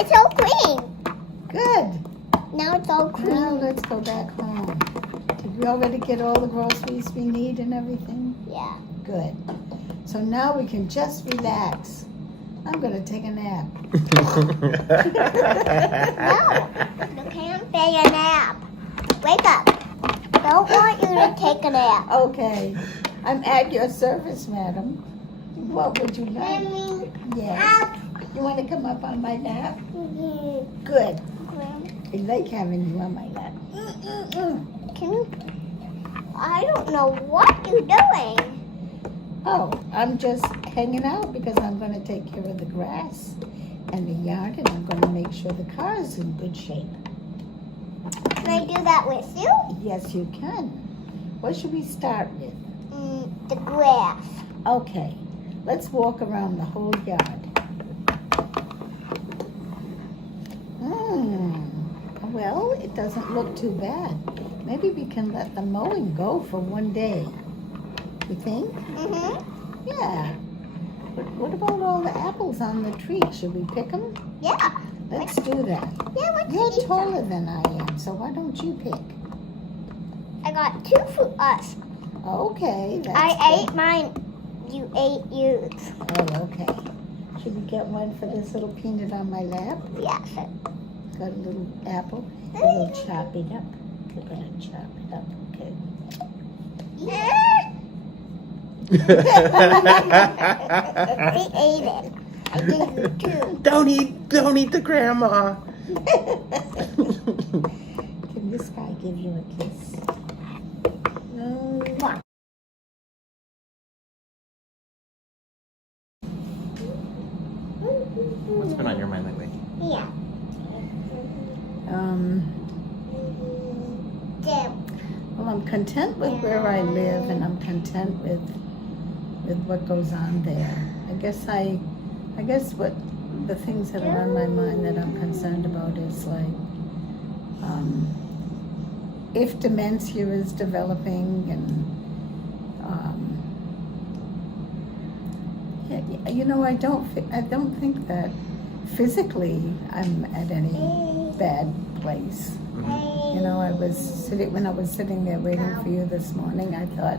It's all clean. Good. Now it's all clean. Now let's go back home. Did we already get all the groceries we need and everything? Yeah. Good. So now we can just relax. I'm going to take a nap. No, you can't take a nap. Wake up. Don't want you to take a nap. Okay. I'm at your service, madam. What would you like? Yes. You want to come up on my lap? Good. I like having you on my lap. Can you? I don't know what you're doing. Oh, I'm just hanging out because I'm going to take care of the grass and the yard, and I'm going to make sure the car is in good shape. Can I do that with you? Yes, you can. What should we start with? The grass. Okay, let's walk around the whole yard. Well, it doesn't look too bad. Maybe we can let the mowing go for one day. You think? Mm-hmm. Yeah. But what about all the apples on the tree? Should we pick them? Yeah. Let's do that. Yeah, let's You're eat taller them. than I am, so why don't you pick? I got 2 for us. Okay, that's I good. ate mine. You ate yours. Oh, okay. Should we get one for this little peanut on my lap? Yeah, sure. Got a little apple. We'll chop it up. We're gonna chop it up, okay? We ate it. I gave you 2. Don't eat the grandma. Can this guy give you a kiss? Mwah. What's been on your mind lately? Yeah. Well, I'm content with where I live, and I'm content with what goes on there. I guess what the things that are on my mind that I'm concerned about is like, if dementia is developing, and I don't think that physically I'm at any bad place. Mm-hmm. When I was sitting there waiting for you this morning, I thought,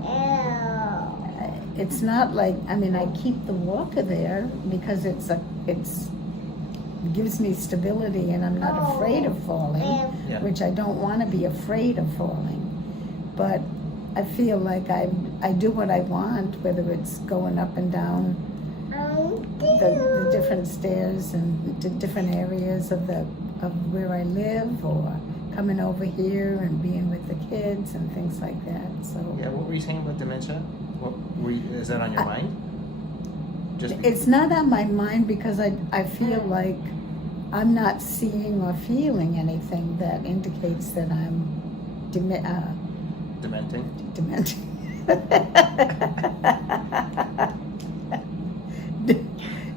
it's not like, I keep the walker there because it gives me stability, and I'm not afraid of falling, Yeah. which I don't want to be afraid of falling. But I feel like I do what I want, whether it's going up and down the different stairs and the different areas of where I live, or coming over here and being with the kids and things like that. So Yeah, what were you saying about dementia? Is that on your mind? it's not on my mind because I feel like I'm not seeing or feeling anything that indicates that I'm dementing?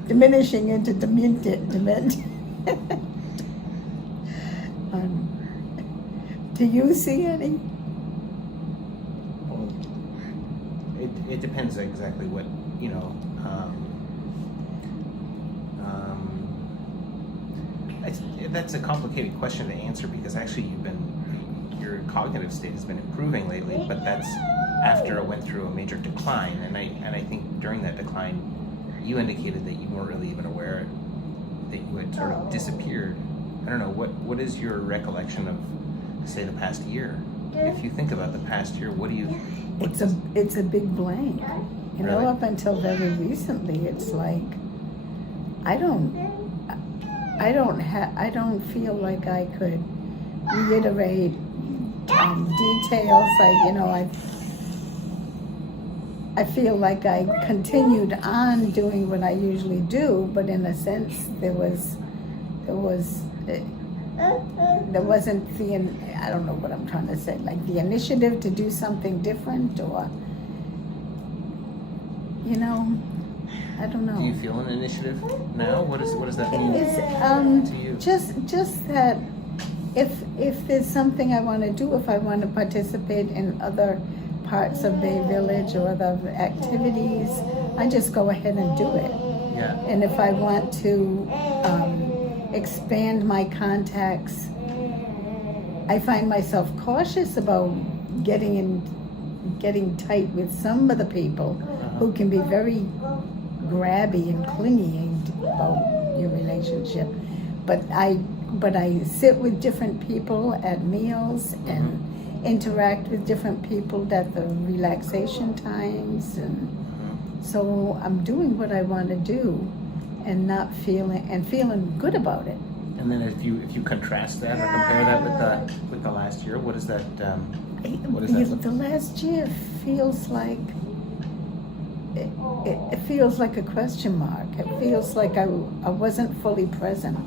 Diminishing into dement. Do you see any? Well, it depends exactly what, that's a complicated question to answer, because actually your cognitive state has been improving lately, but that's after I went through a major decline, and I think during that decline you indicated that you weren't really even aware that you had sort of disappeared. I don't know, what is your recollection of, say, the past year? If you think about the past year, It's a big blank. Really? Up until very recently, it's like I don't feel like I could reiterate details. I feel like I continued on doing what I usually do, but in a sense, there wasn't I don't know what I'm trying to say, like the initiative to do something different, or I don't know. Do you feel an initiative now? What does that mean to you? Just that if there's something I want to do, if I want to participate in other parts of Bay Village or other activities, I just go ahead and do it. Yeah. And if I want to expand my contacts, I find myself cautious about getting tight with some of the people who can be very grabby and clingy about your relationship. But I sit with different people at meals and interact with different people at the relaxation times, and so I'm doing what I want to do and feeling good about it. And then if you contrast that or compare that with the last year, what is that? What is that? The last year feels like it feels like a question mark. It feels like I wasn't fully present.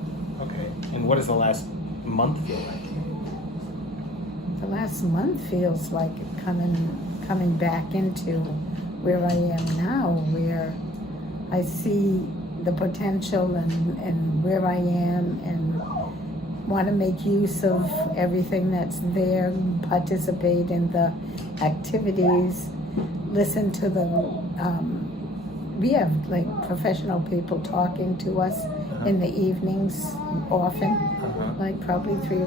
Okay. And what does the last month feel like? The last month feels like coming back into where I am now, where I see the potential and where I am, and want to make use of everything that's there, participate in the activities, listen to the we have like professional people talking to us in the evenings often, like probably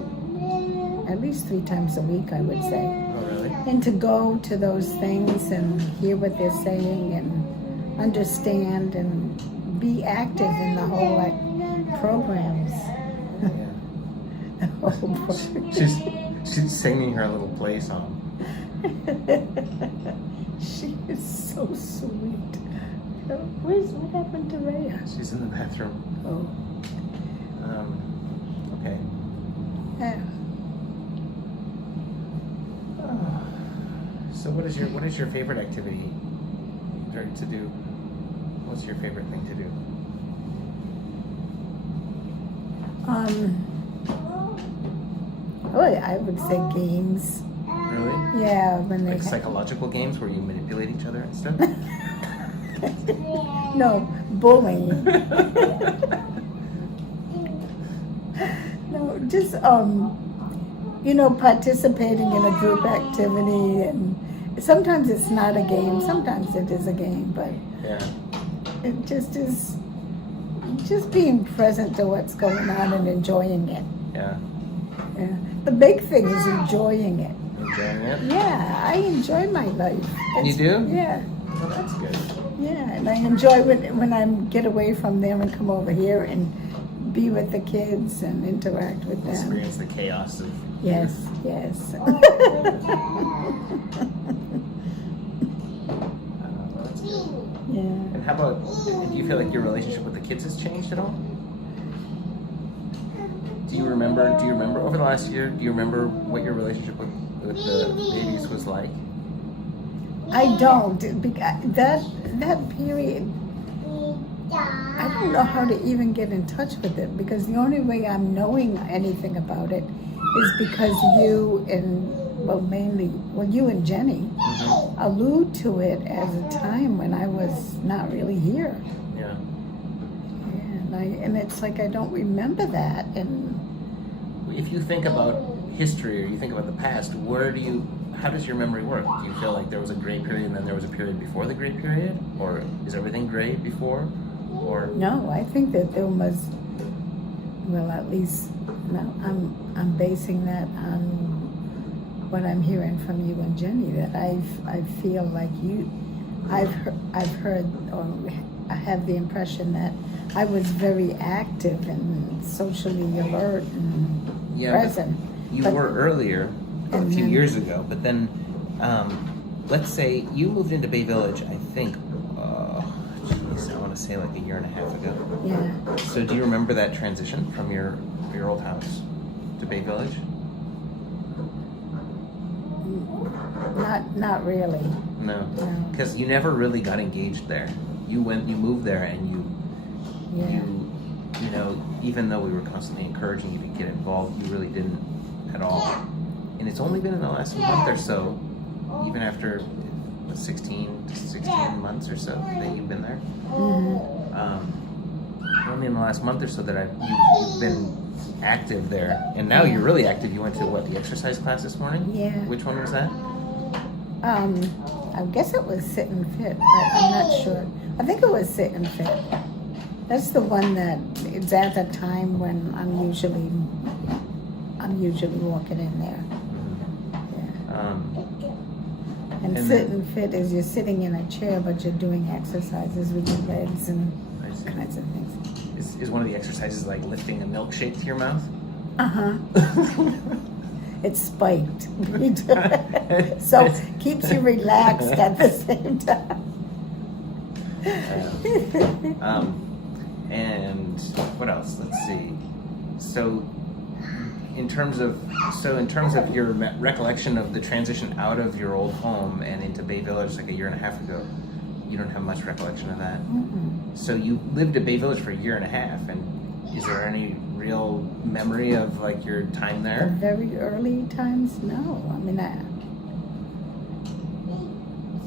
at least three times a week, I would say. Oh, really? And to go to those things and hear what they're saying and understand and be active in the whole programs. She's singing her little play song. She is so sweet. What happened to Rhea? She's in the bathroom. Oh. Okay. Yeah. So what is your favorite activity to do? What's your favorite thing to do? I would say games. Really? Yeah, when they Like psychological games where you manipulate each other and stuff? No, bullying. No, just participating in a group activity, and sometimes it's not a game, sometimes it is a game, but Yeah. it just is just being present to what's going on and enjoying it. Yeah. Yeah. The big thing is enjoying it. Enjoying it? Yeah, I enjoy my life. You do? Yeah. Well, that's good. Yeah, and I enjoy when I get away from them and come over here and be with the kids and interact with them. Experience the chaos of. Yes. Well, that's good. Yeah. And how about? Do you feel like your relationship with the kids has changed at all? Do you remember over the last year? Do you remember what your relationship with the babies was like? I don't. That period, I don't know how to even get in touch with it, because the only way I'm knowing anything about it is because you and you and Jenny allude to it as a time when I was not really here. Yeah. And it's like I don't remember that. And If you think about history or you think about the past, how does your memory work? Do you feel like there was a gray period and then there was a period before the gray period? Or is everything gray before? Or no, I think that there was, well, at least no, I'm basing that on what I'm hearing from you and Jenny, that I feel like I've heard, or I have the impression that I was very active and socially alert and present. You were earlier, a few years ago, but then let's say you moved into Bay Village, I think, I want to say like a year and a half ago. Yeah. So do you remember that transition from your old house to Bay Village? Not really. No, because you never really got engaged there. You moved there, and you even though we were constantly encouraging you to get involved, you really didn't at all. And it's only been in the last month or so, even after 16 months or so that you've been there. Only in the last month or so that you've been active there, and now you're really active. You went to the exercise class this morning? Yeah. Which one was that? I guess it was Sit and Fit, but I'm not sure. I think it was Sit and Fit. That's the one that it's at the time when I'm usually walking in there. Yeah. And sit and fit is you're sitting in a chair, but you're doing exercises with your legs and kinds of things. Is one of the exercises like lifting a milkshake to your mouth? It's spiked. So keeps you relaxed at the same time. And what else? Let's see. So in terms of your recollection of the transition out of your old home and into Bay Village like a year and a half ago, you don't have much recollection of that? Mm-mm. So you lived at Bay Village for a year and a half, and is there any real memory of like your time The there? very early times, no. I mean,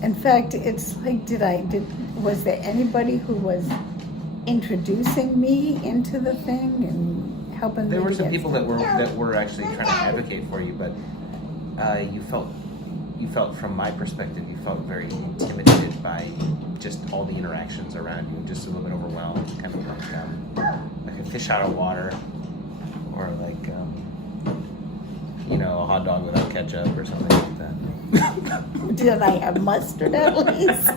in fact, it's like, was there anybody who was introducing me into the thing and helping me? There were to some get people started? that were actually trying to advocate for you, but you felt from my perspective, you felt very intimidated by just all the interactions around you, just a little bit overwhelmed, kind of like a fish out of water, or like a hot dog without ketchup or something like that. Did I have mustard at least?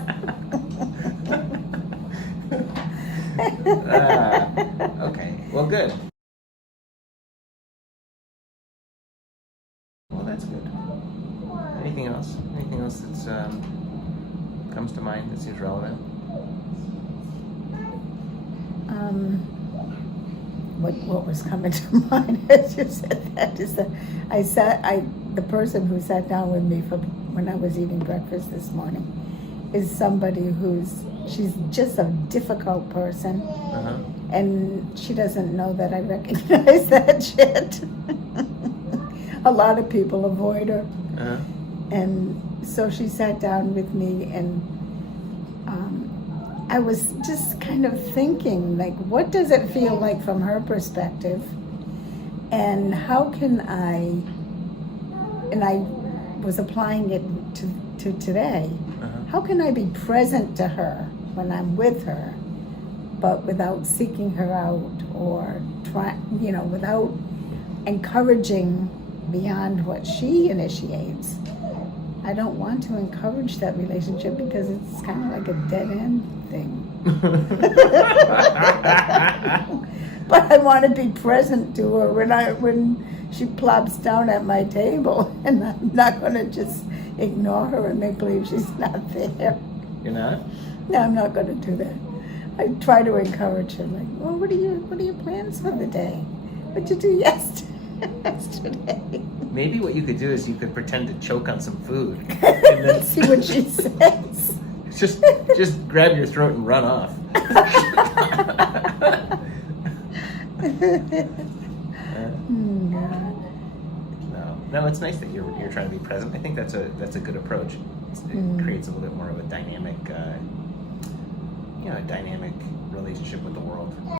Okay, well, good. Well, that's good. Anything else? Anything else that's comes to mind that seems relevant? What was coming to mind as you said that is that the person who sat down with me when I was eating breakfast this morning is somebody she's just a difficult person. And she doesn't know that I recognize that shit. A lot of people avoid her. And so she sat down with me, and I was just kind of thinking, like, what does it feel like from her perspective? And how can I was applying it to today. How can I be present to her when I'm with her, but without seeking her out or without encouraging beyond what she initiates? I don't want to encourage that relationship because it's kind of like a dead end thing. But I want to be present to her when she plops down at my table, and I'm not going to just ignore her and make believe she's not there. You're not? No, I'm not going to do that. I try to encourage her, like, well, what are your plans for the day? What'd you do yesterday? Maybe what you could do is you could pretend to choke on some food. And then See what she says. just grab your throat and run off. No, it's nice that you're trying to be present. I think that's a good approach. It creates a little bit more of a dynamic, dynamic relationship with the world.